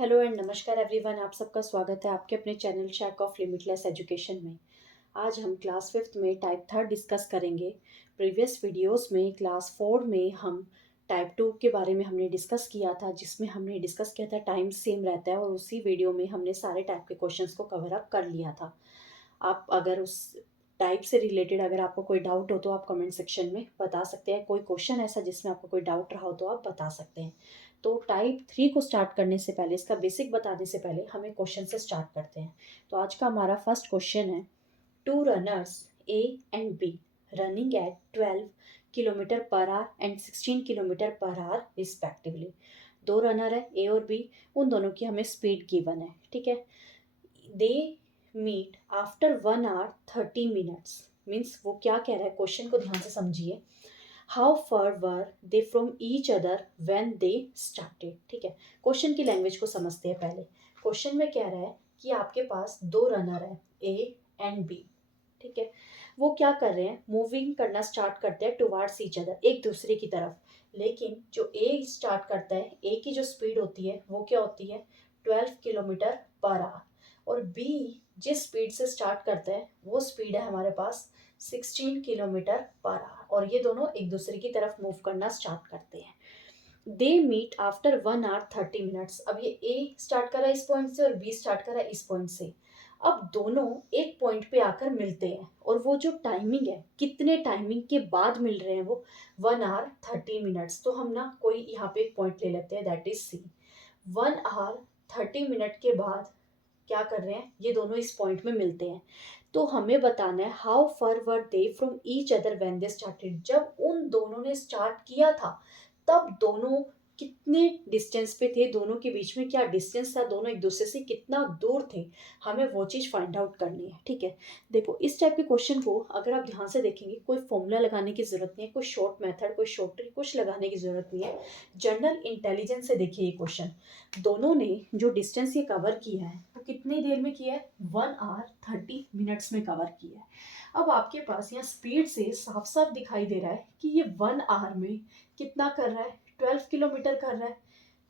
Hello and नमस्कार everyone. आप सबका स्वागत है आपके अपने channel Shaik of limitless education में। आज हम क्लास फिफ्थ में टाइप थर्ड डिस्कस करेंगे। प्रीवियस वीडियोस में क्लास फोर में हम टाइप टू के बारे में हमने डिस्कस किया था, जिसमें हमने डिस्कस किया था टाइम सेम रहता है, और उसी वीडियो में हमने सारे टाइप के क्वेश्चंस को कवर अप कर लिया था। आप अगर उस टाइप से रिलेटेड अगर आपको कोई डाउट हो तो आप कमेंट सेक्शन में बता सकते हैं। कोई क्वेश्चन ऐसा जिसमें आपको कोई डाउट रहा हो तो आप बता सकते हैं। तो टाइप थ्री को स्टार्ट करने से पहले, इसका बेसिक बताने से पहले हमें क्वेश्चन से स्टार्ट करते हैं। तो आज का हमारा फर्स्ट क्वेश्चन है, two runners A and B running at 12 kilometre per hour and 16 kilometre per hour respectively. दो रनर है ए और बी, उन दोनों की हमें स्पीड गिवन है, ठीक है। They meet after 1 hour 30 minutes। Means वो क्या कह रहा है, क्वेश्चन को ध्यान से समझिए। How far were they from each other when they started. ठीक है, क्वेश्चन की लैंग्वेज को समझते हैं पहले। क्वेश्चन में कह रहा है कि आपके पास दो रनर है ए एंड बी, ठीक है। वो क्या कर रहे हैं, मूविंग करना स्टार्ट करते हैं टुवार्ड्स ईच अदर, एक दूसरे की तरफ। लेकिन जो ए स्टार्ट करता है, ए की जो स्पीड होती है वो क्या होती है, 12 किलोमीटर पर आवर। और बी जिस स्पीड से स्टार्ट करता है वो स्पीड है हमारे पास 16 किलोमीटर पर आवर, और ये दोनों एक दूसरे की तरफ मूव करना स्टार्ट करते हैं। They meet after 1 hour 30 minutes। अब ये ए स्टार्ट करा इस पॉइंट से और बी स्टार्ट करा इस पॉइंट से। अब दोनों एक पॉइंट पे आकर मिलते हैं, और वो जो टाइमिंग है, कितने टाइमिंग के बाद मिल रहे हैं वो 1 hour 30 minutes। तो हम ना कोई यहाँ पे एक पॉइंट ले लेते हैं, that is C. 1 hour 30 minute के बाद क्या कर रहे हैं, ये दोनों इस पॉइंट में मिलते हैं। तो हमें बताना है how far were they from each other when they started. जब उन दोनों ने स्टार्ट किया था तब दोनों कितने डिस्टेंस पे थे, दोनों के बीच में क्या डिस्टेंस था, दोनों एक दूसरे से कितना दूर थे, हमें वो चीज़ फाइंड आउट करनी है, ठीक है। देखो, इस टाइप के क्वेश्चन को अगर आप ध्यान से देखेंगे, कोई फॉर्मूला लगाने की जरूरत नहीं है, कोई शॉर्ट मेथड, कोई शॉर्ट ट्रिक कुछ लगाने की जरूरत नहीं है। जनरल इंटेलिजेंस से देखिए ये क्वेश्चन। दोनों ने जो डिस्टेंस ये कवर किया है वो कितनी देर में किया है, 1 hour 30 minutes में कवर किया है। अब आपके पास यहाँ स्पीड से साफ साफ दिखाई दे रहा है कि ये 1 hour में कितना कर रहा है, 12 किलोमीटर कर रहा है।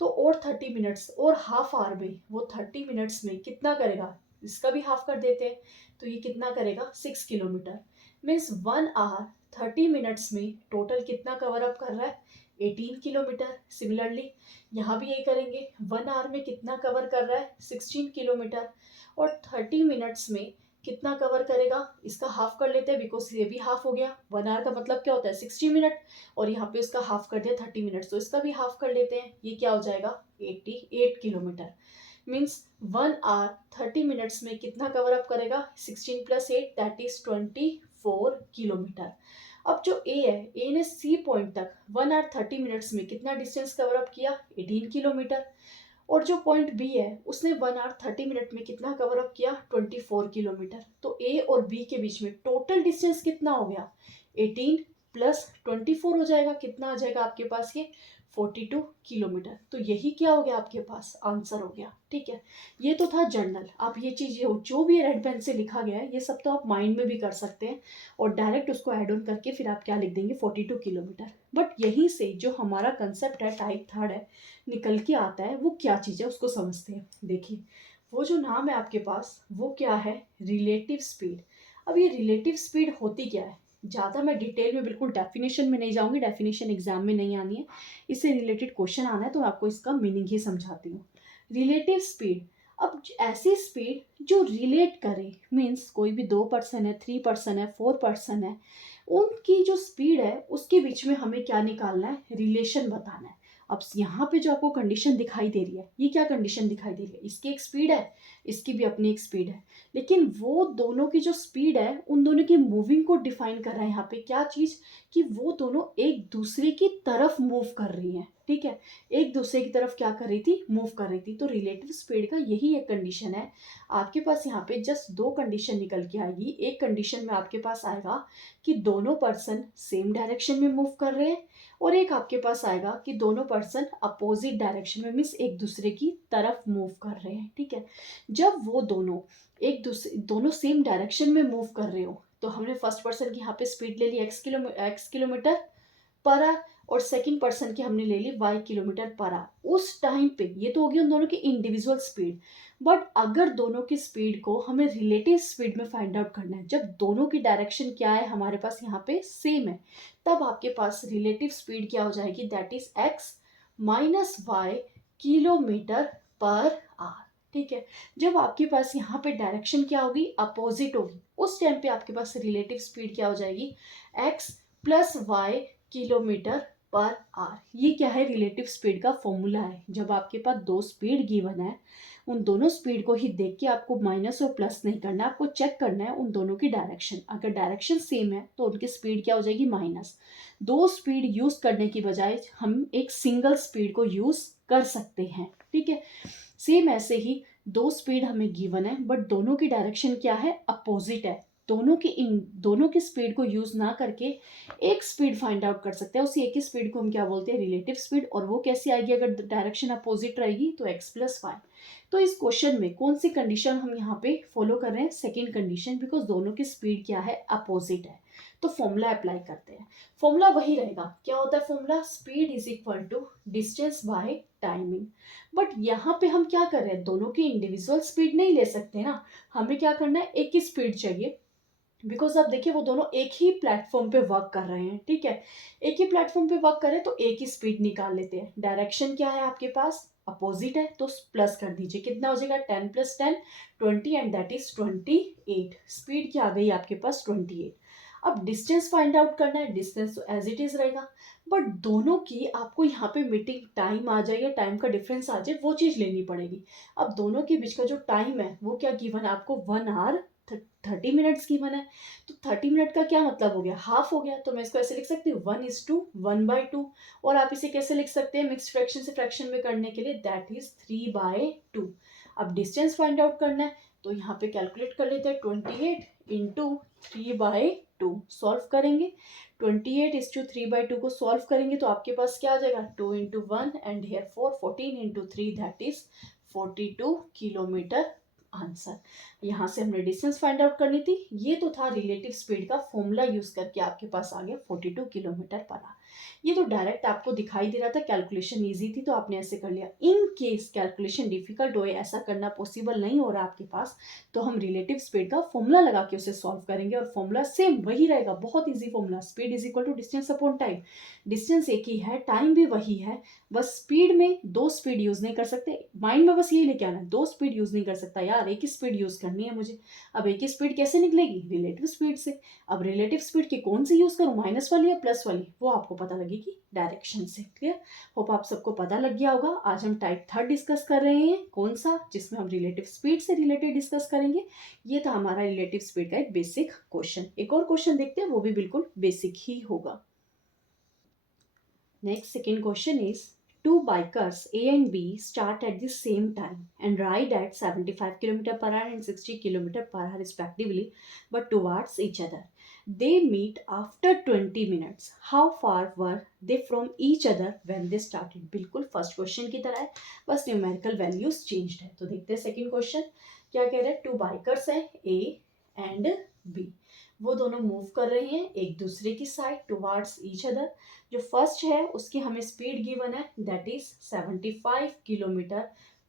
तो और 30 मिनट्स और हाफ आवर में वो 30 मिनट्स में कितना करेगा, इसका भी हाफ कर देते हैं, तो ये कितना करेगा 6 किलोमीटर। मीन्स 1 hour 30 minutes में टोटल कितना कवर अप कर रहा है, 18 किलोमीटर। सिमिलरली यहाँ भी यही करेंगे, 1 hour में कितना कवर कर रहा है, 16 किलोमीटर। और 30 मिनट्स में कितना कवर करेगा, इसका हाफ कर लेते हैं, बिकॉज ये भी हाफ हो गया। 1 hour का मतलब क्या होता है, 60 मिनट, और यहाँ पे उसका हाफ कर दिया 30 मिनट्स, तो इसका भी हाफ कर लेते हैं, ये क्या हो जाएगा 88 किलोमीटर। मीन्स 1 hour 30 minutes में कितना कवर अप करेगा, 16 + 8 दैट इज 24 किलोमीटर। अब जो ए है, ए ने सी पॉइंट तक 1 hour 30 minutes में कितना डिस्टेंस कवर अप किया, 18 किलोमीटर। और जो पॉइंट बी है उसने 1 hour 30 minute में कितना कवर अप किया, 24 किलोमीटर। तो ए और बी के बीच में टोटल डिस्टेंस कितना हो गया, 18 + 24 हो जाएगा, कितना आ जाएगा आपके पास ये 42 किलोमीटर। तो यही क्या हो गया, आपके पास आंसर हो गया, ठीक है। ये तो था जनरल। आप ये चीज जो भी रेड पेन से लिखा गया है ये सब तो आप माइंड में भी कर सकते हैं, और डायरेक्ट उसको ऐड ऑन करके फिर आप क्या लिख देंगे, 42 किलोमीटर। बट यहीं से जो हमारा कंसेप्ट है, टाइप थर्ड है, निकल के आता है, वो क्या चीज़ है उसको समझते हैं। देखिए, वो जो नाम है आपके पास वो क्या है, रिलेटिव स्पीड। अब ये रिलेटिव स्पीड होती क्या है, ज़्यादा मैं डिटेल में बिल्कुल डेफिनेशन में नहीं जाऊंगी, डेफिनेशन एग्जाम में नहीं आनी है, इससे रिलेटेड क्वेश्चन आना है तो आपको इसका मीनिंग ही समझाती हूँ। रिलेटिव स्पीड, अब ऐसी स्पीड जो रिलेट करे, मीन्स कोई भी 2 पर्सन है, 3 पर्सन है, 4 पर्सन है, उनकी जो स्पीड है उसके बीच में हमें क्या निकालना है, रिलेशन बताना है। अब यहाँ पे जो आपको कंडीशन दिखाई दे रही है, ये क्या कंडीशन दिखाई दे रही है, इसकी एक स्पीड है, इसकी भी अपनी एक स्पीड है, लेकिन वो दोनों की जो स्पीड है उन दोनों की मूविंग को डिफाइन कर रहा है यहाँ पे क्या चीज, कि वो दोनों एक दूसरे की तरफ मूव कर रही हैं, ठीक है। एक दूसरे की तरफ क्या कर रही थी, मूव कर रही थी। तो रिलेटिव स्पीड का यही एक कंडीशन है। आपके पास यहाँ पे जस्ट दो कंडीशन निकल के आएगी। एक कंडीशन में आपके पास आएगा कि दोनों पर्सन सेम डायरेक्शन में मूव कर रहे हैं, और एक आपके पास आएगा कि दोनों पर्सन अपोजिट डायरेक्शन में, मीन्स एक दूसरे की तरफ मूव कर रहे हैं, ठीक है। जब वो दोनों दोनों सेम डायरेक्शन में मूव कर रहे हो, तो हमने फर्स्ट पर्सन की यहाँ पे स्पीड ले ली x किलोमीटर पर आवर, और सेकंड पर्सन की हमने ले ली y किलोमीटर पर आवर। उस टाइम पे ये तो होगी उन दोनों की इंडिविजुअल स्पीड, बट अगर दोनों की स्पीड को हमें रिलेटिव स्पीड में फाइंड आउट करना है, जब दोनों की डायरेक्शन क्या है हमारे पास यहाँ पे सेम है, तब आपके पास रिलेटिव स्पीड क्या हो जाएगी, that is x minus y kilometre per hour. ठीक है, जब आपके पास यहाँ पे डायरेक्शन क्या होगी, अपोजिट होगी, उस टाइम पे आपके पास रिलेटिव स्पीड क्या हो जाएगी, x plus y kilometre per hour. ये क्या है, रिलेटिव स्पीड का फॉर्मूला है। जब आपके पास दो स्पीड गिवन है, उन दोनों स्पीड को ही देख के आपको माइनस और प्लस नहीं करना, आपको चेक करना है उन दोनों की डायरेक्शन। अगर डायरेक्शन सेम है तो उनकी स्पीड क्या हो जाएगी, माइनस। दो स्पीड यूज करने की बजाय हम एक सिंगल स्पीड को यूज कर सकते हैं। ठीक है, सेम ऐसे ही दो स्पीड हमें गिवन है बट दोनों की डायरेक्शन क्या है, अपोजिट है। दोनों की स्पीड को यूज ना करके एक स्पीड फाइंड आउट कर सकते हैं। उसी एक ही स्पीड को हम क्या बोलते हैं, रिलेटिव स्पीड। और वो कैसी आएगी, अगर डायरेक्शन अपोजिट रहेगी तो x प्लस वाई। तो इस क्वेश्चन में कौन सी कंडीशन हम यहाँ पे फॉलो कर रहे हैं, सेकेंड कंडीशन, बिकॉज दोनों की स्पीड क्या है, अपोजिट है। तो फॉर्मूला अप्लाई करते हैं। फॉर्मूला वही रहेगा, क्या होता है formula, speed is equal to distance by timing. But यहाँ पे हम क्या कर रहे हैं, दोनों की इंडिविजुअल स्पीड नहीं ले सकते ना, हमें क्या करना है, एक ही स्पीड चाहिए। बिकॉज आप देखिए वो दोनों एक ही प्लेटफॉर्म पे वर्क कर रहे हैं। ठीक है, एक ही प्लेटफॉर्म पे वर्क कर रहे हैं तो एक ही स्पीड निकाल लेते हैं। डायरेक्शन क्या है आपके पास, अपोजिट है, तो प्लस कर दीजिए, कितना हो जाएगा, 10 plus 10 20 and that is 28। Speed क्या आ गई आपके पास, 28। अब डिस्टेंस फाइंड आउट करना है, डिस्टेंस तो एज इट इज रहेगा, बट दोनों की आपको यहाँ पे मीटिंग टाइम आ जाए या टाइम का डिफरेंस आ जाए, वो चीज़ लेनी पड़ेगी। अब दोनों के बीच का जो टाइम है वो क्या गिवन है आपको, 1 आवर 30 मिनट्स गिवन है। तो 30 मिनट का क्या मतलब हो गया, हाफ हो गया। तो मैं इसको ऐसे लिख सकती हूँ 1:1/2। और आप इसे कैसे लिख सकते हैं, मिक्स फ्रैक्शन से फ्रैक्शन में करने के लिए, दैट इज 3/2। अब डिस्टेंस फाइंड आउट करना है तो यहाँ पे कैलकुलेट कर लेते हैं, 28 इंटू 3/2 सॉल्व करेंगे। 28:3/2 को सॉल्व करेंगे तो आपके पास क्या आ जाएगा, 2 into 1 and here 14 into 3 that is 42 kilometre answer. यहाँ से हमने डिस्टेंस फाइंड आउट करनी थी। ये तो था रिलेटिव स्पीड का फॉर्मूला यूज करके आपके पास आ गया 42 किलोमीटर पर आवर। ये तो डायरेक्ट आपको दिखाई दे रहा था, कैलकुलेशन इजी थी तो आपने ऐसे कर लिया। इन केस कैलकुलेशन डिफिकल्ट हो, ऐसा करना पॉसिबल नहीं हो रहा आपके पास, तो हम रिलेटिव स्पीड का फॉर्मूला लगा के उसे सॉल्व करेंगे और फॉर्मूला सेम वही रहेगा, बहुत easy formula, speed is equal to distance upon time. Distance एक ही है, टाइम भी वही है, बस स्पीड में दो स्पीड यूज नहीं कर सकते। माइंड में बस यही लेके आना है, दो स्पीड यूज नहीं कर सकता यार, एक ही स्पीड यूज करनी है मुझे। अब एक ही स्पीड कैसे निकलेगी, रिलेटिव स्पीड से। अब रिलेटिव स्पीड की कौन सी यूज करूं, माइनस वाली या प्लस वाली, वो आपको पता लगेगी डायरेक्शन से। क्लियर, होप आप सबको पता लग गया होगा। आज हम टाइप थर्ड डिस्कस कर रहे हैं, कौन सा, जिसमें हम रिलेटिव स्पीड से रिलेटेड डिस्कस करेंगे। ये था हमारा रिलेटिव स्पीड का एक बेसिक क्वेश्चन। एक और क्वेश्चन देखते हैं, वो भी बिल्कुल बेसिक ही होगा। Next, second question is, two bikers A and B start at the same time and ride at 75 km per hour and 60 km per hour respectively, but towards each other. They meet after 20 minutes. How far were they from each other when they started? बिल्कुल first question की तरह है, बस numerical values changed है। तो देखते हैं second question क्या कह रहे हैं। टू बाइकर्स हैं A एंड B, वो दोनों मूव कर रहे हैं एक दूसरे की साइड टुवार्ड्स ईच अदर। जो फर्स्ट है उसकी हमें स्पीड गिवन है, that is 75 kilometre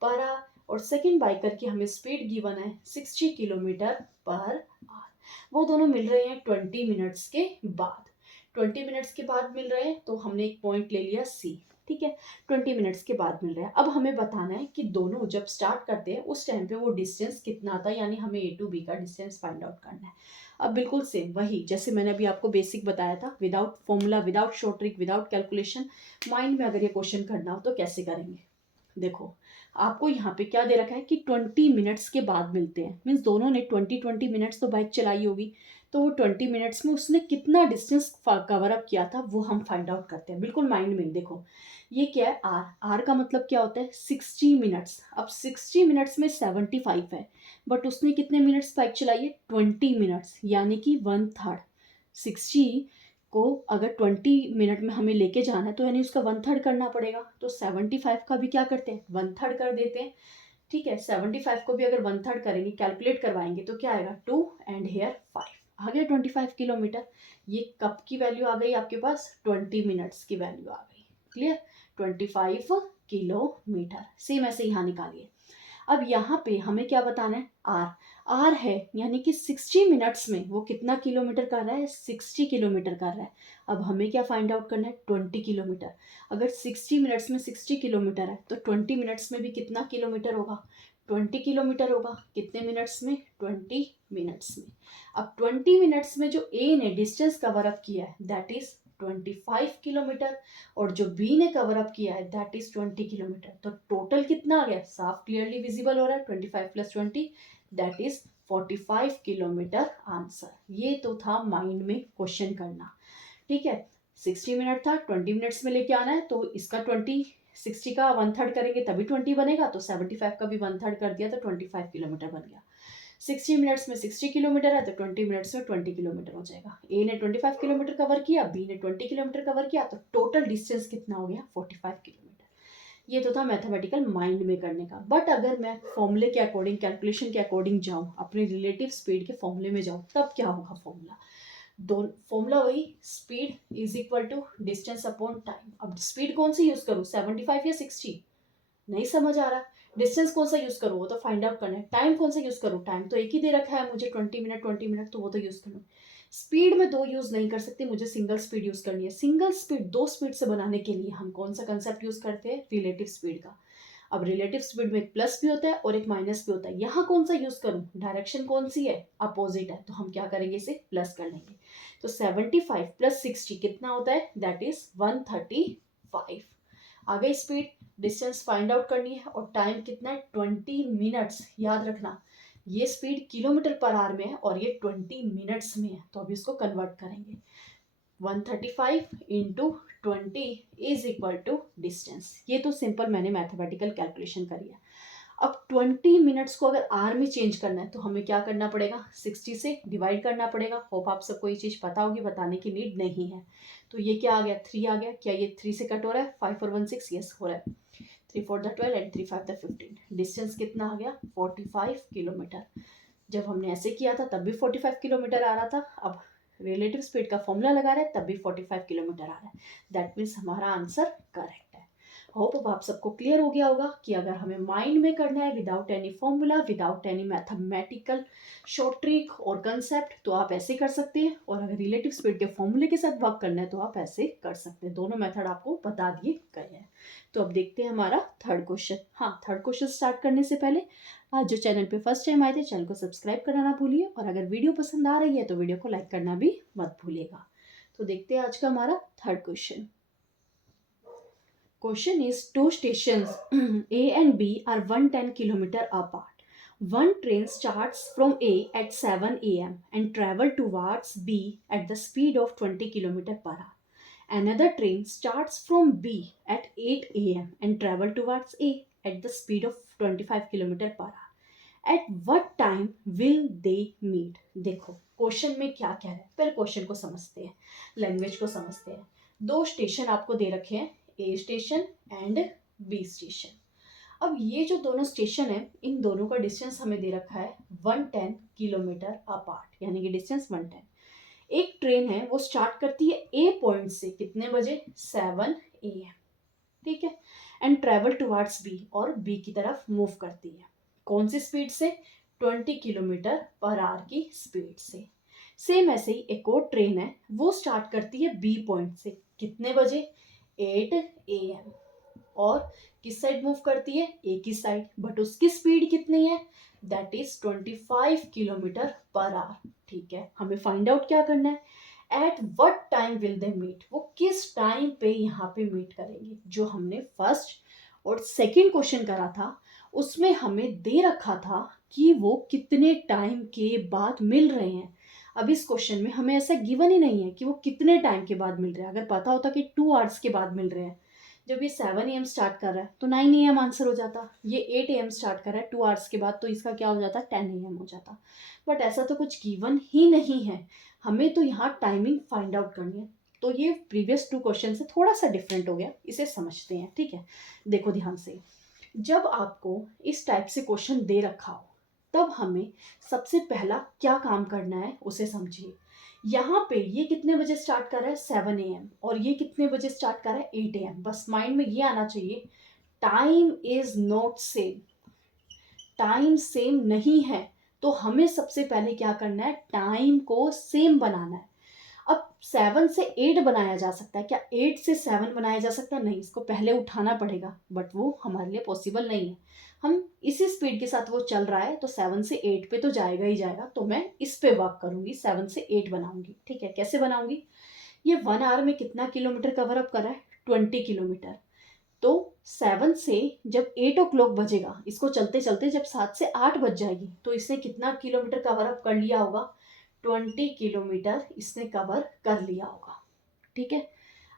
per our, और सेकंड बाइकर की हमें स्पीड गिवन है 60 किलोमीटर पर आवर। वो दोनों मिल रहे हैं 20 मिनट्स के बाद। 20 मिनट्स के बाद मिल रहे हैं तो हमने एक पॉइंट ले लिया C। ठीक है, 20 मिनट्स के बाद मिल रहा है। अब हमें बताना है कि दोनों जब स्टार्ट करते हैं उस टाइम पे वो डिस्टेंस कितना था, यानी हमें A to B का डिस्टेंस फाइंड आउट करना है। अब बिल्कुल सेम वही जैसे मैंने अभी आपको बेसिक बताया था, without formula, without short trick, without calculation, mind में अगर ये क्वेश्चन करना हो तो कैसे करेंगे। देखो आपको यहाँ पे क्या दे रखा है कि 20 मिनट्स के बाद मिलते हैं, मीन्स दोनों ने 20 मिनट्स तो बाइक चलाई होगी, तो वो 20 मिनट्स में उसने कितना डिस्टेंस कवर अप किया था वो हम फाइंड आउट करते हैं। बिल्कुल माइंड में देखो, ये क्या है, आर का मतलब क्या होता है, 60 मिनट्स। अब 60 मिनट्स में 75 है, बट उसने कितने मिनट्स बाइक चलाई है, 20 मिनट्स, यानी कि 1/3। 60 को अगर 20 मिनट में हमें लेके जाना है तो यानी उसका 1/3 करना पड़ेगा। तो 75 का भी क्या करते हैं, 1/3 कर देते हैं। ठीक है, 75 को भी अगर 1/3 करेंगे, कैलकुलेट करवाएंगे तो क्या आएगा, 2 एंड हेयर 5। आ गया 25 किलोमीटर। ये कब की वैल्यू आ गई आपके पास, 20 मिनट्स की वैल्यू आ गई। Clear, 25 kilometre. सेम ऐसे यहाँ निकालिए। अब यहाँ पे हमें क्या बताना है, आर। आर है यानी कि 60 मिनट्स में वो कितना किलोमीटर कर रहा है, 60 किलोमीटर कर रहा है। अब हमें क्या फाइंड आउट करना है, 20 किलोमीटर। अगर 60 मिनट्स में 60 किलोमीटर है तो 20 मिनट्स में भी कितना किलोमीटर होगा, 20 किलोमीटर होगा। कितने मिनट्स में, 20 मिनट्स में। अब 20 मिनट्स में जो ए ने डिस्टेंस कवर अप किया है दैट इज 25 किलोमीटर, और जो बी ने कवर अप किया है दैट इज 20 किलोमीटर। तो टोटल कितना आ गया, साफ क्लियरली विजिबल हो रहा है, 25 plus 20 that is 45 kilometre answer. ये तो था माइंड में क्वेश्चन करना। ठीक है, 60 मिनट था, 20 मिनट्स में लेके आना है, तो इसका 60 का 1/3 करेंगे तभी 20 बनेगा, तो 75 का भी 1/3 कर दिया तो 25 किलोमीटर बन गया। 60 मिनट्स में 60 किलोमीटर है तो 20 मिनट्स में 20 किलोमीटर हो जाएगा। ए ने 25 किलोमीटर कवर किया, बी ने 20 किलोमीटर कवर किया, तो टोटल डिस्टेंस कितना हो गया, 45 किलोमीटर। ये तो था मैथमेटिकल माइंड में करने का। बट अगर मैं फॉर्मूले के अकॉर्डिंग, कैलकुलेशन के अकॉर्डिंग जाऊँ, अपने रिलेटिव स्पीड के फॉर्मूले में जाऊँ, तब क्या होगा फॉर्मूला, दो फॉर्मूला वही, speed is equal to distance upon time. अब स्पीड कौन सी यूज करूँ, 75 या 60, नहीं समझ आ रहा। डिस्टेंस कौन सा यूज करूँ, वो तो फाइंड आउट करना है। टाइम कौन सा यूज करूँ, टाइम तो एक ही दे रखा है मुझे, 20 मिनट, तो वो तो यूज करूँ। स्पीड में दो यूज नहीं कर सकते, मुझे सिंगल स्पीड यूज करनी है। सिंगल स्पीड दो स्पीड से बनाने के लिए हम कौन सा कंसेप्ट यूज करते हैं, रिलेटिव स्पीड का। अब रिलेटिव स्पीड में एक प्लस भी होता है और एक माइनस भी होता है। यहाँ कौन सा यूज करूँ, डायरेक्शन कौन सी है, अपोजिट है, तो हम क्या करेंगे, इसे प्लस कर लेंगे। तो 75 प्लस 60 कितना होता है, दैट इज 135। आ गई स्पीड, डिस्टेंस फाइंड आउट करनी है और टाइम कितना है, 20 मिनट्स। याद रखना ये स्पीड किलोमीटर पर आवर में है और ये 20 मिनट्स में है, तो अब इसको कन्वर्ट करेंगे। 135 into 20 is equal to distance. ये तो सिंपल मैंने मैथमेटिकल कैलकुलेशन करी है। अब 20 मिनट्स को अगर आर में चेंज करना है तो हमें क्या करना पड़ेगा, 60 से डिवाइड करना पड़ेगा। होप आप सबको ये चीज़ पता होगी, बताने की नीड नहीं है। तो ये क्या आ गया, 3 आ गया। क्या ये 3 से कट हो रहा है, 5 और 1 6, यस हो रहा है। 3 4 द 12 एंड 3 5 द 15। डिस्टेंस कितना आ गया, 45 किलोमीटर। जब हमने ऐसे किया था तब भी 45 किलोमीटर आ रहा था। अब रिलेटिव स्पीड का फॉर्मूला लगा रहे हैं तब भी 45 किलोमीटर आ रहा है। दैट मीन्स हमारा आंसर करेक्ट है। होप अब आप सबको क्लियर हो गया होगा कि अगर हमें माइंड में करना है without any formula, without any mathematical short trick और कंसेप्ट, तो आप ऐसे कर सकते हैं, और अगर रिलेटिव स्पीड के फॉर्मूले के साथ वर्क करना है तो आप ऐसे कर सकते हैं। दोनों मेथड आपको बता दिए गए हैं। तो अब देखते हैं हमारा थर्ड क्वेश्चन। हाँ, थर्ड क्वेश्चन स्टार्ट करने से पहले आज जो चैनल पे फर्स्ट टाइम आए थे, चैनल को सब्सक्राइब करना ना भूलिए, और अगर वीडियो पसंद आ रही है तो वीडियो को लाइक करना भी मत भूलिएगा। तो देखते हैं आज का हमारा third question. Question is, two stations A and B are 110 kilometer apart. One train starts from A at 7 a.m. and travel towards B at the speed of 20 kilometer per hour. Another train starts from B at 8 a.m. and travel towards A at the speed of 25 kilometer per hour. At what time will they meet? देखो question में क्या कह रहा है, पहले question को समझते हैं, लैंग्वेज को समझते हैं। दो स्टेशन आपको दे रखे हैं, ए स्टेशन एंड बी स्टेशन। अब ये जो दोनों स्टेशन है, इन दोनों का डिस्टेंस हमें दे रखा है 110 किलोमीटर अपार्ट, यानी कि डिस्टेंस 110। एक ट्रेन है वो स्टार्ट करती है ए पॉइंट से, कितने बजे, 7 AM, ठीक है, एंड ट्रेवल टुवर्ड्स बी, और बी की तरफ मूव करती है। कौन सी स्पीड से, 20 किलोमीटर पर आवर की स्पीड से। सेम ऐसे ही एक और ट्रेन है, वो स्टार्ट करती है बी पॉइंट से, कितने बजे, 8 AM, और किस साइड मूव करती है, ए की साइड, बट उसकी स्पीड कितनी है, that is 25 kilometre per hour. ठीक है, हमें फाइंड आउट क्या करना है, at what time will they meet, वो किस टाइम पे यहाँ पे मीट करेंगे। जो हमने फर्स्ट और सेकंड क्वेश्चन करा था उसमें हमें दे रखा था कि वो कितने टाइम के बाद मिल रहे हैं। अब इस क्वेश्चन में हमें ऐसा गिवन ही नहीं है कि वो कितने टाइम के बाद मिल रहे हैं। अगर पता होता कि 2 आवर्स के बाद मिल रहे हैं, जब ये 7 AM स्टार्ट कर रहा है तो 9 AM आंसर हो जाता, ये 8 AM स्टार्ट कर रहा है 2 आवर्स के बाद, तो इसका क्या हो जाता, 10 AM हो जाता। बट ऐसा तो कुछ गिवन ही नहीं है, हमें तो यहाँ टाइमिंग फाइंड आउट करनी है। तो ये प्रीवियस 2 क्वेश्चन से थोड़ा सा डिफरेंट हो गया, इसे समझते हैं। ठीक है, देखो ध्यान से, जब आपको इस टाइप से क्वेश्चन दे रखा हो तब हमें सबसे पहला क्या काम करना है उसे समझिए। यहाँ पे ये कितने बजे स्टार्ट कर रहा है 7 AM, और ये कितने बजे स्टार्ट कर रहा है 8 AM। बस माइंड में ये आना चाहिए, time is not same, time same नहीं है। तो हमें सबसे पहले क्या करना है, टाइम को सेम बनाना है। अब 7 से 8 बनाया जा सकता है क्या, 8 से 7 बनाया जा सकता है, नहीं, इसको पहले उठाना पड़ेगा, बट वो हमारे लिए पॉसिबल नहीं है। हम इसी स्पीड के साथ वो चल रहा है तो 7 से 8 पे तो जाएगा ही जाएगा, तो मैं इस पे वर्क करूंगी, 7 से 8 बनाऊंगी। ठीक है, कैसे बनाऊंगी, ये 1 आवर में कितना किलोमीटर कवर अप कर रहा है, 20 किलोमीटर। तो 7 से जब 8 o'clock बजेगा, इसको चलते चलते जब 7 से 8 बज जाएगी, तो इसने कितना किलोमीटर कवर अप कर लिया होगा, 20 किलोमीटर इसने कवर कर लिया होगा। ठीक है,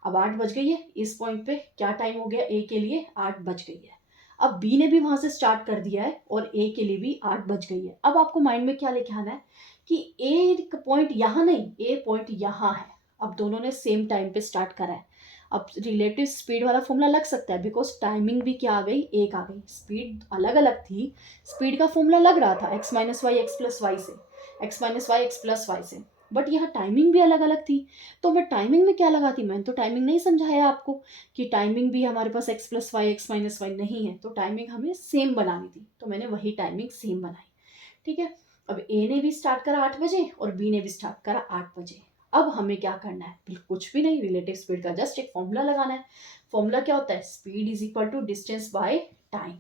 अब 8 बज गई है, इस पॉइंट पे क्या टाइम हो गया, ए के लिए 8 बज गई है। अब बी ने भी वहां से स्टार्ट कर दिया है और ए के लिए भी 8 बज गई है। अब आपको माइंड में क्या लेके आना है कि ए पॉइंट यहाँ नहीं, ए पॉइंट यहाँ है। अब दोनों ने सेम टाइम पे स्टार्ट करा है। अब रिलेटिव स्पीड वाला फॉर्मूला लग सकता है, बिकॉज टाइमिंग भी क्या आ गई, एक आ गई, स्पीड अलग अलग थी, स्पीड का फॉर्मूला लग रहा था x minus y x plus y से, x minus y x plus y से, बट यहाँ टाइमिंग भी अलग अलग थी। तो मैं टाइमिंग में क्या लगाती, मैंने तो टाइमिंग नहीं समझाया आपको कि टाइमिंग भी हमारे पास x plus y x minus y नहीं है, तो टाइमिंग हमें सेम बनानी थी, तो मैंने वही टाइमिंग सेम बनाई। ठीक है, अब ए ने भी स्टार्ट करा 8 बजे और बी ने भी स्टार्ट करा 8 बजे। अब हमें क्या करना है, बिल्कुल कुछ भी नहीं, रिलेटिव स्पीड का जस्ट एक फॉर्मूला लगाना है। फॉर्मूला क्या होता है, speed is equal to distance by time.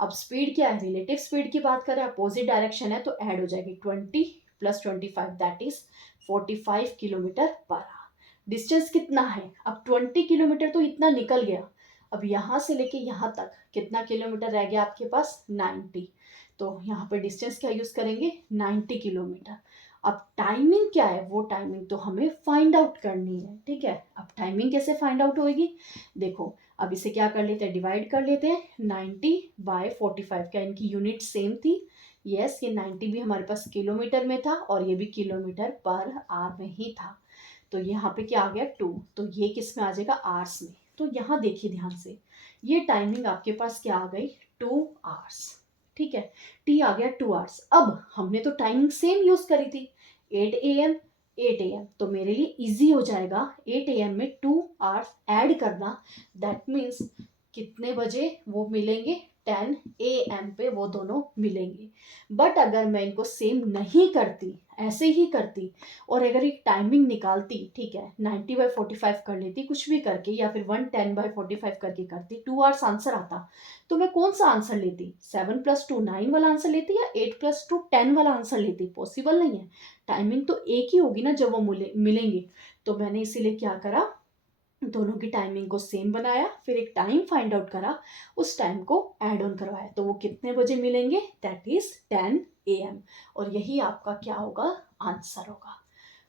अब स्पीड क्या है, रिलेटिव स्पीड की बात करें, अपोजिट डायरेक्शन है तो ऐड हो जाएगी 20 plus 25, that is 45 kilometre per our. Distance कितना है, अब 20 किलोमीटर तो इतना निकल गया, अब यहाँ से लेके यहाँ तक कितना किलोमीटर रह गया आपके पास, 90। तो यहाँ पर डिस्टेंस क्या यूज करेंगे, 90 किलोमीटर। अब टाइमिंग क्या है, वो टाइमिंग तो हमें फाइंड आउट करनी है। ठीक है, अब टाइमिंग कैसे फाइंड आउट होगी, देखो अब इसे क्या कर लेते हैं, डिवाइड कर लेते हैं, 90/45, क्या इनकी यूनिट सेम थी, यस, ये 90 भी हमारे पास किलोमीटर में था और ये भी किलोमीटर पर आवर में ही था। तो यहाँ पे क्या आ गया 2, तो ये किस में आ जाएगा, आवर्स में। तो यहाँ देखिए ध्यान से, ये टाइमिंग आपके पास क्या आ गई, 2 आवर्स। ठीक है, टी आ गया 2 आवर्स। अब हमने तो टाइमिंग सेम यूज करी थी, 8 AM 8 AM, तो मेरे लिए इजी हो जाएगा 8 AM में 2 आवर्स ऐड करना। दैट मीन्स कितने बजे वो मिलेंगे, 10 AM पे वो दोनों मिलेंगे। बट अगर मैं इनको सेम नहीं करती, ऐसे ही करती, और अगर एक टाइमिंग निकालती, ठीक है, 90/45 कर लेती कुछ भी करके, या फिर 110/45 करके करती, 2 आवर्स आंसर आता, तो मैं कौन सा आंसर लेती, 7 + 2 9 वाला आंसर लेती या 8 + 2 10 वाला आंसर लेती, पॉसिबल नहीं है। टाइमिंग तो एक ही होगी ना जब वो मिलेंगे। तो मैंने इसीलिए क्या करा, दोनों की टाइमिंग को सेम बनाया, फिर एक टाइम फाइंड आउट करा, उस टाइम को ऐड ऑन करवाया, तो वो कितने बजे मिलेंगे, दैट इज 10 AM। और यही आपका क्या होगा, आंसर होगा।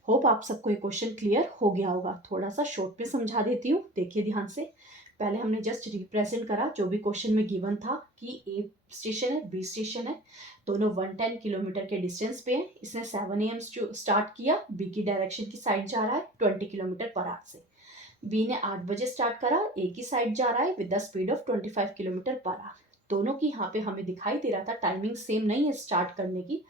होप आप सबको ये क्वेश्चन क्लियर हो गया होगा। थोड़ा सा शॉर्ट में समझा देती हूँ, देखिए ध्यान से। पहले हमने जस्ट रिप्रेजेंट करा जो भी क्वेश्चन में गिवन था कि ए स्टेशन है, बी स्टेशन है, दोनों 110 किलोमीटर के डिस्टेंस पे है। इसने 7 AM स्टार्ट किया, बी की डायरेक्शन की साइड जा रहा है 20 किलोमीटर पर आवर से। बी ने 8 बजे स्टार्ट करा, ए की साइड जा रहा है with the speed of 25 kilometre per our. दोनों की यहाँ पे हमें दिखाई दे रहा था टाइमिंग सेम नहीं है स्टार्ट करने की,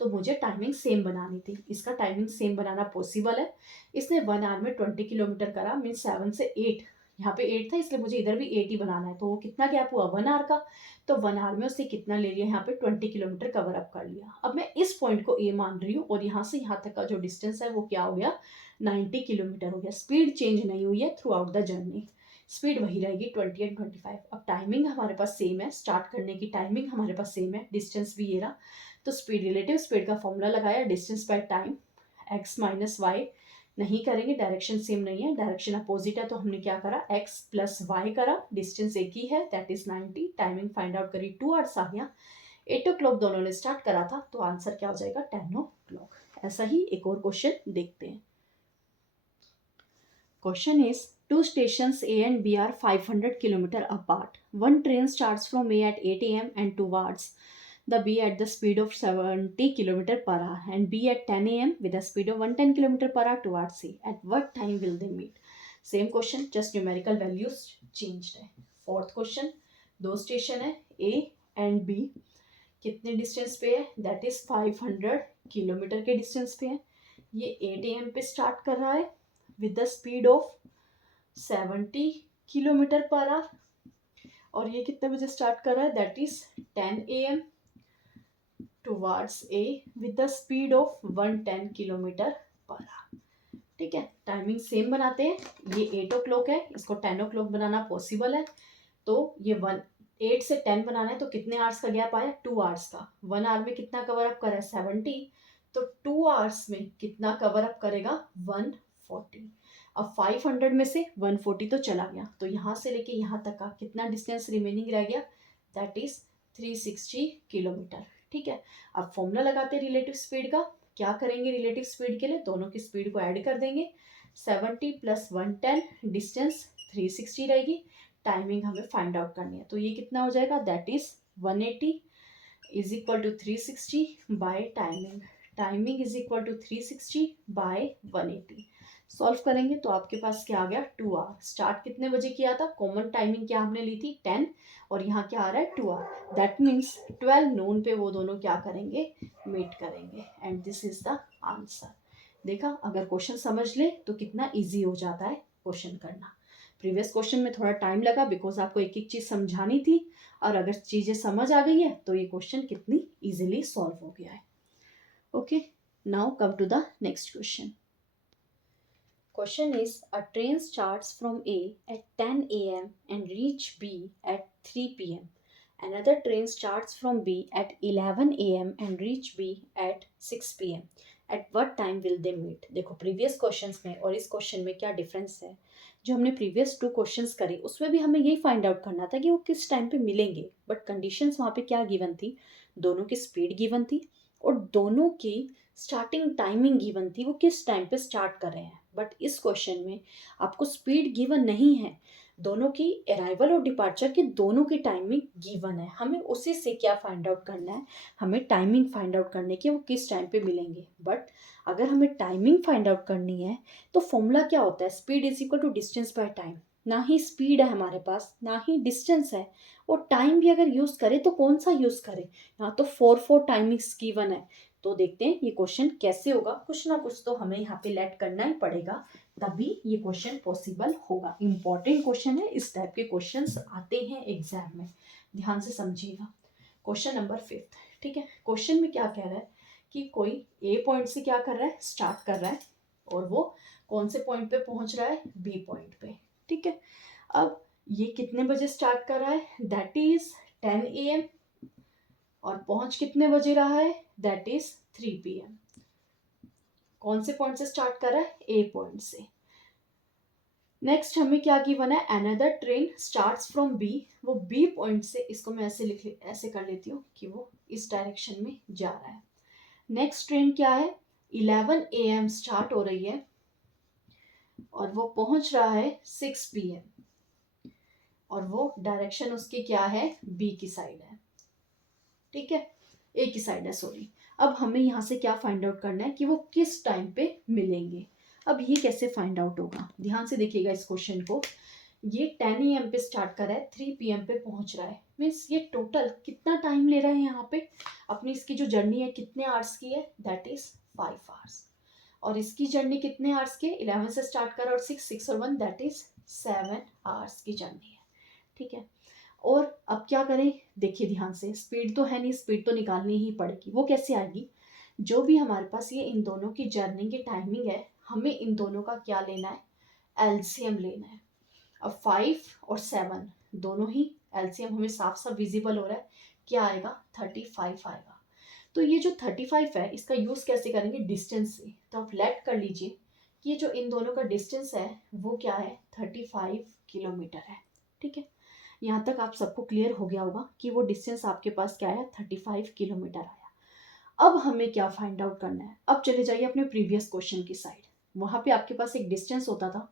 तो मुझे टाइमिंग सेम बनानी थी। इसका टाइमिंग सेम बनाना पॉसिबल है। इसने 1 आवर में 20 किलोमीटर करा, मीन 7 से 8, यहाँ पे 8 था इसलिए मुझे इधर भी 8 ही बनाना है, तो वो कितना गैप हुआ 1 आवर का, तो 1 आवर में उसने कितना ले लिया, यहाँ पे 20 किलोमीटर कवर अप कर लिया। अब मैं इस पॉइंट को ए मान रही हूँ और यहाँ से यहाँ तक का जो डिस्टेंस है वो क्या हो गया, 90 किलोमीटर हो गया। स्पीड चेंज नहीं हुई है through out the journey, speed वही रहेगी 20 एंड 25। अब टाइमिंग हमारे पास सेम है, स्टार्ट करने की टाइमिंग हमारे पास सेम है, डिस्टेंस भी ये रहा, तो स्पीड रिलेटिव स्पीड का फॉर्मूला लगाया, distance by time, x minus y नहीं करेंगे, डायरेक्शन सेम नहीं है, डायरेक्शन अपोजिट है, तो हमने क्या करा, x प्लस वाई करा, डिस्टेंस एक ही है that is 90, timing find out करी 2 आवर्स आ गया। 8 o'clock दोनों ने स्टार्ट करा था, तो आंसर क्या हो जाएगा 10 o'clock। ऐसा ही एक और क्वेश्चन देखते हैं। Question is, two stations A and B are 500 km apart. One train starts from A at 8 a.m. and towards the B at the speed of 70 km per hour, and B at 10 a.m. with a speed of 110 km per hour towards C. At what time will they meet? Same question, just numerical values changed है। Fourth question, दो station है A and B, कितने distance पे है, that is 500 kilometre के distance पे है। ये 8 AM पे स्टार्ट कर रहा है with the speed of 70 kilometre per our, और ये कितने बजे स्टार्ट कर रहा है, that is 10 AM towards A with the speed of 110 kilometre per hour. ठीक है, टाइमिंग सेम बनाते हैं। ये 8 o'clock है, इसको 10 o'clock बनाना पॉसिबल है, तो ये 8 से 10 बनाना है, तो कितने आवर्स का गैप आया, 2 आवर्स का। 1 आवर में कितना कवर अप करा है, 70, तो 2 आवर्स में कितना कवर अप करेगा, 140। अब 500 में से 140 तो चला गया, तो यहाँ से लेके यहाँ तक का कितना डिस्टेंस रिमेनिंग रह गया, दैट इज 360 किलोमीटर। ठीक है, अब फॉर्मूला लगाते हैं रिलेटिव स्पीड का। क्या करेंगे रिलेटिव स्पीड के लिए, दोनों की स्पीड को ऐड कर देंगे, 70 + 110, डिस्टेंस 360 रहेगी, टाइमिंग हमें फाइंड आउट करनी है, तो ये कितना हो जाएगा, that is 180 is equal to 360 by timing. Timing is equal to 360 by 180। Solve करेंगे तो आपके पास क्या आ गया, 2 आवर। स्टार्ट कितने बजे किया था, कॉमन टाइमिंग क्या हमने ली थी, 10, और यहाँ क्या आ रहा है, 2 आवर। दैट मीन्स 12 नून पे वो दोनों क्या करेंगे, मीट करेंगे, and this is the answer. देखा, अगर क्वेश्चन समझ ले तो कितना इजी हो जाता है क्वेश्चन करना। प्रीवियस क्वेश्चन में थोड़ा टाइम लगा बिकॉज आपको एक एक चीज समझानी थी, और अगर चीजें समझ आ गई है तो ये क्वेश्चन कितनी इजीली सॉल्व हो गया है। Okay, now come to the next question. Question is, a train starts from A at 10 AM and reach B at 3 PM. Another train starts from B at 11 AM and reach B at 6 PM. At what time will they meet? देखो previous questions में और इस question में क्या difference है। जो हमने previous 2 questions करे उसमें भी हमें यही फाइंड आउट करना था कि वो किस टाइम पे मिलेंगे, बट कंडीशंस वहाँ पे क्या गिवन थी, दोनों की स्पीड गिवन थी और दोनों की स्टार्टिंग टाइमिंग गिवन थी, वो किस टाइम पे स्टार्ट कर रहे हैं। बट इस क्वेश्चन में आपको स्पीड गिवन नहीं है, दोनों की अराइवल और डिपार्चर की दोनों की टाइमिंग गिवन है। हमें उसी से क्या फाइंड आउट करना है, हमें टाइमिंग फाइंड आउट करने की, वो किस टाइम पे मिलेंगे। बट अगर हमें टाइमिंग फाइंड आउट करनी है तो फॉर्मूला क्या होता है, speed is equal to distance by time. ना ही स्पीड है हमारे पास, ना ही डिस्टेंस है, और टाइम भी अगर यूज़ करें तो कौन सा यूज़ करें। यहाँ तो 4 टाइमिंग्स गिवन है, तो देखते हैं ये क्वेश्चन कैसे होगा। कुछ ना कुछ तो हमें यहाँ पे लेट करना ही पड़ेगा, तभी ये क्वेश्चन पॉसिबल होगा। इंपॉर्टेंट क्वेश्चन है, इस टाइप के क्वेश्चंस आते हैं एग्जाम में, ध्यान से समझिएगा। Question number 5। ठीक है, क्वेश्चन में क्या कह रहा है कि कोई ए पॉइंट से क्या कर रहा है, स्टार्ट कर रहा है, और वो कौन से पॉइंट पे पहुंच रहा है, बी पॉइंट पे। ठीक है, अब ये कितने बजे स्टार्ट कर रहा है, दैट इज 10 AM, और पहुंच कितने बजे रहा है, दैट इज 3 PM। कौन से पॉइंट से स्टार्ट कर रहा है, ए पॉइंट से। नेक्स्ट हमें क्या गिवन है, another train starts from B, वो बी पॉइंट से, इसको मैं ऐसे कर लेती हूँ कि वो इस डायरेक्शन में जा रहा है। नेक्स्ट ट्रेन क्या है, 11 AM स्टार्ट हो रही है और वो पहुंच रहा है 6 PM, और वो डायरेक्शन उसकी क्या है, बी की साइड है। ठीक है, ए की साइड है, सॉरी। अब हमें यहाँ से क्या फाइंड आउट करना है कि वो किस टाइम पे मिलेंगे। अब ये कैसे फाइंड आउट होगा, ध्यान से देखिएगा इस क्वेश्चन को। ये 10 AM पे स्टार्ट कर रहा है, 3 PM पे पहुंच रहा है, मीन्स ये टोटल कितना टाइम ले रहा है यहाँ पे, अपनी इसकी जो जर्नी है कितने आवर्स की है, दैट इज 5 आवर्स। और इसकी जर्नी कितने आवर्स की, 11 से स्टार्ट कर और 6 और 1 दैट इज 7 आवर्स की जर्नी है। ठीक है, और अब क्या करें, देखिए ध्यान से, स्पीड तो है नहीं, स्पीड तो निकालनी ही पड़ेगी। वो कैसे आएगी, जो भी हमारे पास ये इन दोनों की जर्नी की टाइमिंग है, हमें इन दोनों का क्या लेना है, एलसीएम लेना है। अब 5 और 7 दोनों ही एलसीएम हमें साफ साफ विजिबल हो रहा है, क्या आएगा, 35 आएगा। तो ये जो 35 है इसका यूज कैसे करेंगे, डिस्टेंस से। तो आप लेट कर लीजिए कि ये जो इन दोनों का डिस्टेंस है वो क्या है, 35 किलोमीटर है। ठीक है, यहाँ तक आप सबको क्लियर हो गया होगा कि वो डिस्टेंस आपके पास क्या है, 35 किलोमीटर आया। अब हमें क्या फाइंड आउट करना है, अब चले जाइए अपने प्रीवियस क्वेश्चन की साइड। वहां पे आपके पास एक डिस्टेंस होता था,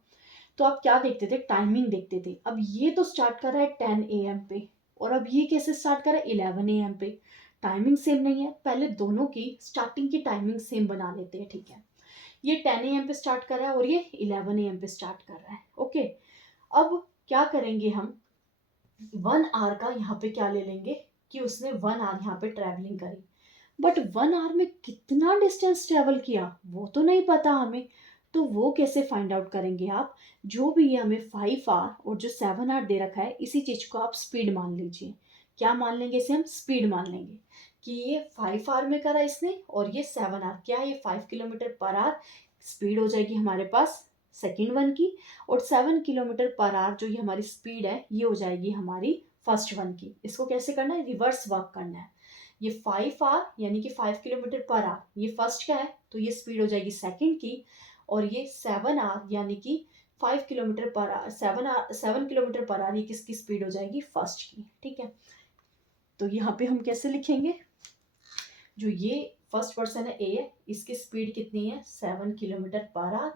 तो आप क्या देखते थे, टाइमिंग देखते थे। अब ये तो स्टार्ट कर रहा है 10 AM पे, और अब ये कैसे स्टार्ट कर रहा है, 11 AM पे। टाइमिंग सेम नहीं है, पहले दोनों की स्टार्टिंग की टाइमिंग सेम बना लेते हैं। ठीक है, ये 10 AM पे स्टार्ट कर रहा है और ये 11 AM पे स्टार्ट कर रहा है। ओके, अब क्या करेंगे हम, 1 आवर का यहाँ पे क्या ले लेंगे, कि उसने 1 आवर यहाँ पे ट्रैवलिंग करी, बट 1 आवर में कितना डिस्टेंस ट्रैवल किया वो तो नहीं पता हमें। तो वो कैसे फाइंड आउट करेंगे आप? जो भी ये हमें 5 आवर और जो 7 आवर दे रखा है, इसी चीज़ को आप स्पीड मान लीजिए। क्या मान लेंगे इसे हम? स्पीड मान लेंगे कि ये 5 आवर में करा इसने और ये 7 आवर। क्या है ये? 5 किलोमीटर पर आवर स्पीड हो जाएगी हमारे पास सेकंड वन की, और 7 किलोमीटर पर आवर जो ये हमारी स्पीड है ये हो जाएगी हमारी फर्स्ट वन की। इसको कैसे करना है? रिवर्स वर्क करना है। ये 5 आवर यानी कि 5 किलोमीटर पर आवर ये फर्स्ट का है, तो ये स्पीड हो जाएगी सेकंड की, और ये 7 आवर यानी कि 5 kilometre per our 7 kilometre per hour ये किसकी स्पीड हो जाएगी? फर्स्ट की। ठीक है, तो यहाँ पे हम कैसे लिखेंगे? जो ये फर्स्ट पर्सन है ए है, इसकी स्पीड कितनी है? 7 किलोमीटर पर आवर,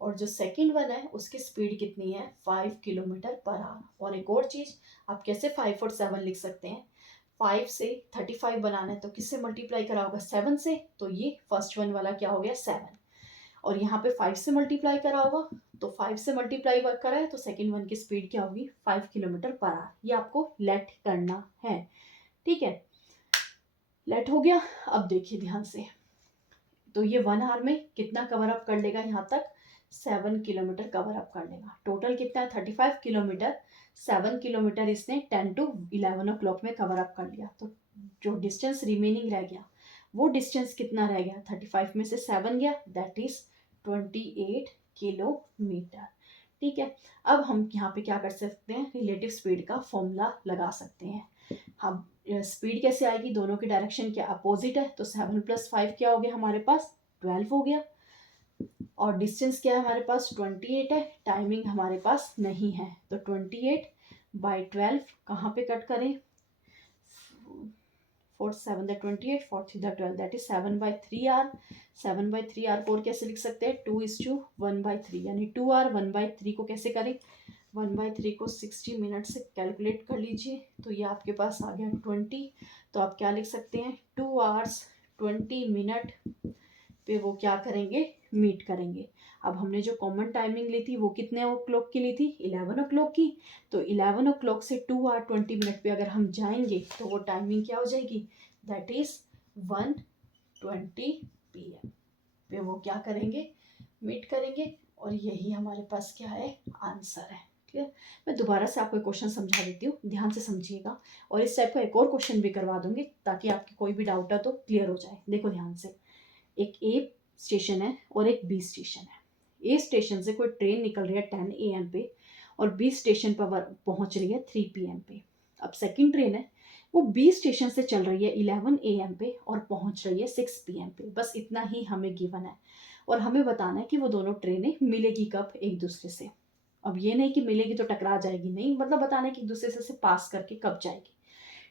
और जो सेकंड वन है उसकी स्पीड कितनी है? 5 किलोमीटर पर आवर। और एक और चीज़, आप कैसे 5 और 7 लिख सकते हैं? 5 से 35 बनाना है तो किससे मल्टीप्लाई करा होगा? 7 से। तो ये फर्स्ट वन वाला क्या हो गया? 7। और यहाँ पे 5 से मल्टीप्लाई करा होगा, तो 5 से मल्टीप्लाई करा है तो सेकंड वन की स्पीड क्या होगी? 5 किलोमीटर पर आवर। ये आपको लेट करना है। ठीक है, लेट हो गया। अब देखिए ध्यान से, तो ये 1 आवर में कितना कवर अप कर लेगा? यहाँ तक 7 किलोमीटर कवर अप कर लेगा। टोटल कितना है? 35 किलोमीटर। 7 किलोमीटर इसने 10 to 11 ओ क्लॉक में कवर अप कर लिया। तो जो डिस्टेंस रिमेनिंग रह गया वो डिस्टेंस कितना रह गया? 35 में से 7 गया, दैट इज 28 किलोमीटर। ठीक है, अब हम यहाँ पे क्या कर सकते हैं? रिलेटिव स्पीड का फॉर्मूला लगा सकते हैं। हम स्पीड कैसे आएगी? दोनों की डायरेक्शन क्या अपोजिट है, तो 7 + 5 क्या हो गया हमारे पास? 12 हो गया। और डिस्टेंस क्या है हमारे पास? 28 है। टाइमिंग हमारे पास नहीं है, तो 28/12 कहाँ पे कट करें? 4 7 द 28, 4 3 द 12, दैट इज 7/3 आर। 7/3 आर को कैसे लिख सकते हैं? 2:1/3, यानी 2 आर 1/3 को कैसे करें? 1/3 को 60 मिनट से कैलकुलेट कर लीजिए, तो ये आपके पास आ गया 20। तो आप क्या लिख सकते हैं? 2 आवर्स 20 मिनट पे वो क्या करेंगे? मीट करेंगे। अब हमने जो कॉमन टाइमिंग ली थी वो कितने ओ क्लॉक की ली थी? 11 ओ क्लॉक की। तो 11 ओ क्लॉक से 2 आवर 20 मिनट पे अगर हम जाएंगे तो वो टाइमिंग क्या हो जाएगी? दैट इज 1:20 PM पे वो क्या करेंगे? मीट करेंगे। और यही हमारे पास क्या है? आंसर है। क्लियर? मैं दोबारा से आपको क्वेश्चन समझा देती हूँ, ध्यान से समझिएगा। और इस टाइप का एक और क्वेश्चन भी करवा दूंगी ताकि आपकी कोई भी डाउट है तो क्लियर हो जाए। देखो ध्यान से, एक ए स्टेशन है और एक बी स्टेशन है। ए स्टेशन से कोई ट्रेन निकल रही है 10 AM पे और बी स्टेशन पर पहुंच रही है 3 PM पे। अब सेकंड ट्रेन है, वो बी स्टेशन से चल रही है 11 AM पे और पहुंच रही है 6 PM पे। बस इतना ही हमें गिवन है, और हमें बताना है कि वो दोनों ट्रेनें मिलेगी कब एक दूसरे से। अब ये नहीं कि मिलेगी तो टकरा जाएगी, नहीं, मतलब बताना है कि एक दूसरे से पास करके कब जाएगी।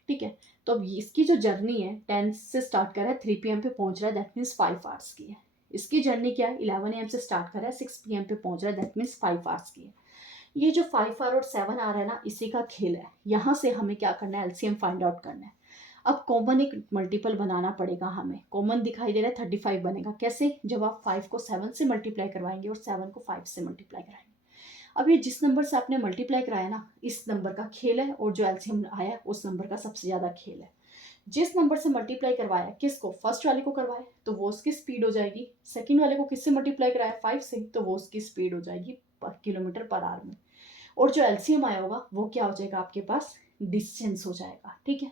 ठीक है, तो अब इसकी जो जर्नी है 10 से स्टार्ट कर रहा है, 3 PM पे पहुंच रहा है, दैट मीन्स 5 आवर्स की है। इसकी जर्नी क्या है? 11 AM से स्टार्ट कर रहा है, 6 PM पे पहुंच रहा है, दैट मीन्स 5 आवर्स की है। ये जो 5 आवर और 7 आवर है ना, इसी का खेल है। यहाँ से हमें क्या करना है? एलसीएम फाइंड आउट करना है। अब कॉमन एक मल्टीपल बनाना पड़ेगा हमें। कॉमन दिखाई दे रहा है 35 बनेगा। कैसे? जब आप 5 को 7 से मल्टीप्लाई करवाएंगे और 7 को 5 से मल्टीप्लाई कराएंगे। अब ये जिस नंबर से आपने मल्टीप्लाई कराया ना, इस नंबर का खेल है, और जो एलसीएम आया उस नंबर का सबसे ज़्यादा खेल है। जिस नंबर से मल्टीप्लाई करवाया, किसको? फर्स्ट वाले को करवाया, तो वो उसकी स्पीड हो जाएगी। सेकंड वाले को किससे मल्टीप्लाई कराया? 5 से, तो वो उसकी स्पीड हो जाएगी किलोमीटर पर आवर में। और जो एलसीएम आया होगा वो क्या हो जाएगा आपके पास? डिस्टेंस हो जाएगा। ठीक है,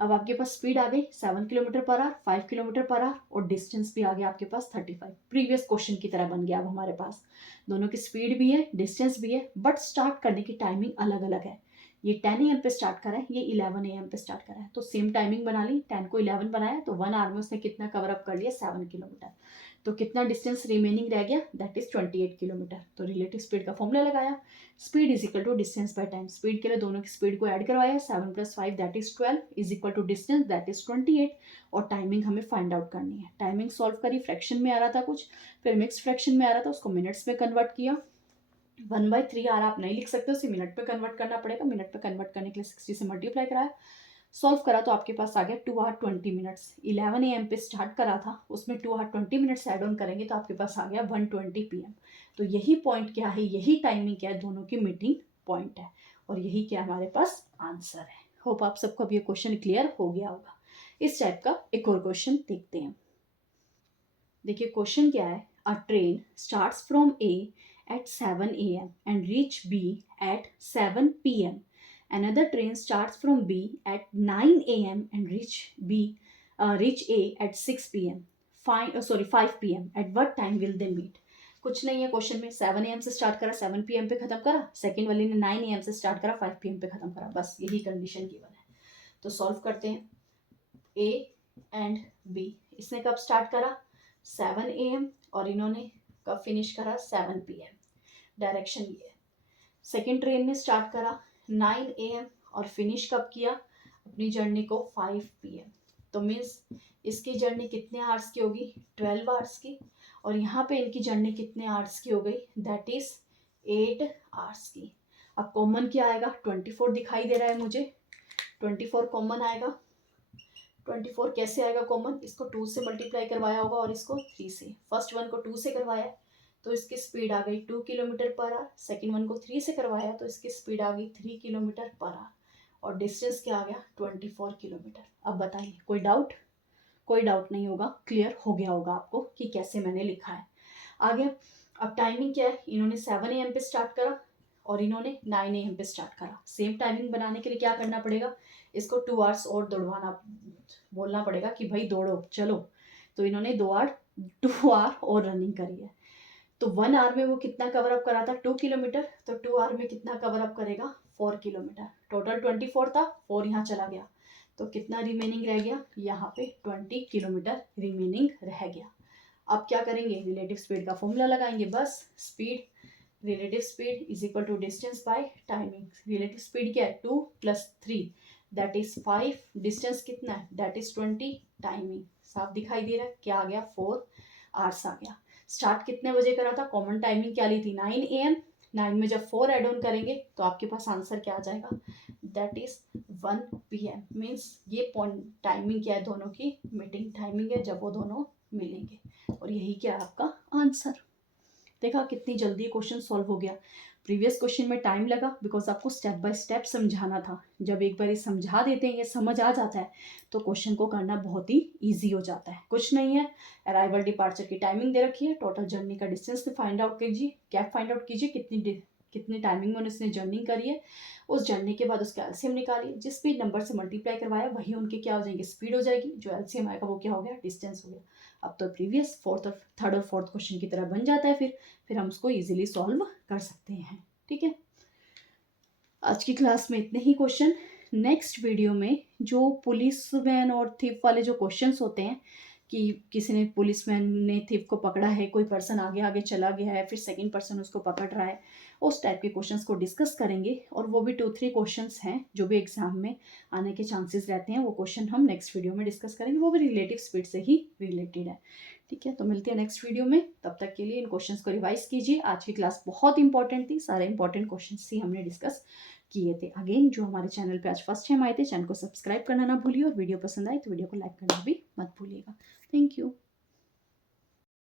अब आपके पास स्पीड आ गई 7 kilometre per our, 5 kilometre per our, और डिस्टेंस भी आ गया आपके पास 35। प्रीवियस क्वेश्चन की तरह बन गया। अब हमारे पास दोनों की स्पीड भी है, डिस्टेंस भी है, बट स्टार्ट करने की टाइमिंग अलग अलग है। ये 10 AM पे स्टार्ट करा है, ये 11 AM पे स्टार्ट करा है, तो सेम टाइमिंग बना ली। 10 को 11 बनाया तो 1 आवर में उसने कितना कवर अप कर लिया? 7 किलोमीटर। तो कितना डिस्टेंस रिमेनिंग रह गया? That is 28 kilometre. तो रिलेटिव स्पीड का फॉर्मूला लगाया, speed is equal to distance by time. Speed के लिए दोनों की स्पीड को ऐड करवाया, 7 + 5 that is 12 is equal to distance that is 28। और टाइमिंग हमें फाइंड आउट करनी है। टाइमिंग सॉल्व करी, फ्रैक्शन में आ रहा था कुछ, फिर मिक्स फ्रैक्शन में आ रहा था, उसको मिनट्स में कन्वर्ट किया। 1/3 आर आप नहीं लिख सकते, उसे मिनट पे कन्वर्ट करना पड़ेगा। मिनट पे कन्वर्ट करने के लिए 60 से मल्टीप्लाई कराया, सॉल्व करा, तो आपके पास आ गया 2 आवर 20 मिनट्स। 11 AM पे स्टार्ट करा था, उसमें 2 आवर 20 मिनट्स ऐड ऑन करेंगे तो आपके पास आ गया 1:20 PM। तो यही पॉइंट क्या है? यही टाइमिंग क्या है? दोनों की मीटिंग पॉइंट है, और यही क्या हमारे पास आंसर है। होप आप सबको अब ये क्वेश्चन क्लियर हो गया होगा। इस टाइप का एक और क्वेश्चन देखते हैं। देखिए क्वेश्चन क्या है, अ train starts from A at 7 a.m. and reach B at 7 p.m. Another train starts from B at 9 a.m. and reach A at 6 p.m. 5 p.m. At what time will they meet? कुछ नहीं है question में, 7 a.m. से start करा 7 p.m. पे खत्म करा, second वाली ने 9 a.m. से स्टार्ट करा 5 p.m. पे खत्म करा, बस यही कंडीशन गिवन है। तो सॉल्व करते हैं। A एंड B, इसने कब स्टार्ट करा 7 a.m. और इन्होंने कब फिनिश करा 7 p.m. डायरेक्शन ये है। सेकेंड ट्रेन ने स्टार्ट करा 9 a.m. और फिनिश कब किया अपनी जर्नी को 5 p.m. तो मीन्स इसकी जर्नी कितने आवर्स की होगी 12 आवर्स की, और यहाँ पे इनकी जर्नी कितने आवर्स की हो गई दैट इज 8 आवर्स की। अब कॉमन क्या आएगा 24 दिखाई दे रहा है मुझे, 24 कॉमन आएगा। 24 कैसे आएगा कॉमन, इसको 2 से मल्टीप्लाई करवाया होगा और इसको 3 से। फर्स्ट वन को 2 से करवाया तो इसकी स्पीड आ गई 2 kilometre per our, second one को 3 से करवाया तो इसकी स्पीड आ गई 3 किलोमीटर पर आवर, और डिस्टेंस क्या आ गया 24 किलोमीटर। अब बताइए कोई डाउट? कोई डाउट नहीं होगा, क्लियर हो गया होगा आपको कि कैसे मैंने लिखा है। आगे अब टाइमिंग क्या है, इन्होंने 7 a.m. पे स्टार्ट करा और इन्होंने 9 a.m. पे स्टार्ट करा। सेम टाइमिंग बनाने के लिए क्या करना पड़ेगा, इसको 2 आवर्स और दौड़वाना, बोलना पड़ेगा कि भाई दौड़ो चलो। तो इन्होंने 2 आवर और रनिंग करी है। तो 1 आवर में वो कितना कवर अप करा था 2 किलोमीटर, तो 2 आवर में कितना कवर अप करेगा 4 किलोमीटर। टोटल 24 था, 4 यहाँ चला गया तो कितना रिमेनिंग रह गया, यहाँ पे 20 किलोमीटर रिमेनिंग रह गया। अब क्या करेंगे, रिलेटिव स्पीड का फॉर्मूला लगाएंगे, बस speed relative speed is equal to distance by timing. Relative speed क्या है 2 + 3 दैट इज 5, डिस्टेंस कितना है दैट इज 20, टाइमिंग साफ दिखाई दे रहा है, क्या आ गया 4 आवर्स आ गया। स्टार्ट कितने बजे करा था, कॉमन टाइमिंग क्या ली थी 9 a.m. 9 में जब 4 एड ऑन करेंगे तो आपके पास आंसर क्या आ जाएगा दैट इज 1 p.m. मीन्स ये पॉइंट टाइमिंग क्या है, दोनों की मीटिंग टाइमिंग है जब वो दोनों मिलेंगे, और यही क्या है आपका आंसर। देखा कितनी जल्दी क्वेश्चन सॉल्व हो गया। प्रीवियस क्वेश्चन में टाइम लगा बिकॉज आपको स्टेप बाय स्टेप समझाना था। जब एक बार ये समझा देते हैं, ये समझ आ जाता है तो क्वेश्चन को करना बहुत ही ईजी हो जाता है। कुछ नहीं है, अराइवल डिपार्चर की टाइमिंग दे रखी है, टोटल जर्नी का डिस्टेंस फाइंड आउट कीजिए, गैप फाइंड आउट कीजिए कितनी टाइमिंग में उसने जर्नी करी है, उस जर्नी के बाद उसका एलसीएम निकालिए, जिस भी नंबर से मल्टीप्लाई करवाया वही उनके क्या हो जाएंगे स्पीड हो जाएगी, जो एलसीएम आएगा वो क्या हो गया डिस्टेंस हो गया। अब तो प्रीवियस थर्ड और फोर्थ क्वेश्चन की तरह बन जाता है, फिर हम उसको इजीली सॉल्व कर सकते हैं। ठीक है, आज की क्लास में इतने ही क्वेश्चन। नेक्स्ट वीडियो में जो पुलिसमैन और थीफ वाले जो क्वेश्चंस होते हैं कि किसी ने पुलिसमैन ने थीफ को पकड़ा है, कोई पर्सन आगे आगे चला गया है, फिर सेकंड पर्सन उसको पकड़ रहा है, उस टाइप के क्वेश्चंस को डिस्कस करेंगे, और वो भी 2-3 क्वेश्चंस हैं जो भी एग्जाम में आने के चांसेस रहते हैं, वो क्वेश्चन हम नेक्स्ट वीडियो में डिस्कस करेंगे, वो भी रिलेटिव स्पीड से ही रिलेटेड है। ठीक है, तो मिलते हैं नेक्स्ट वीडियो में, तब तक के लिए इन क्वेश्चंस को रिवाइज कीजिए। आज की क्लास बहुत इंपॉर्टेंट थी, सारे इंपॉर्टेंट क्वेश्चंस ही हमने डिस्कस किए थे। अगेन जो हमारे चैनल पे आज फर्स्ट टाइम आए थे, चैनल को सब्सक्राइब करना ना भूलिए, और वीडियो पसंद आए तो वीडियो को लाइक करना भी मत भूलिएगा। Thank you.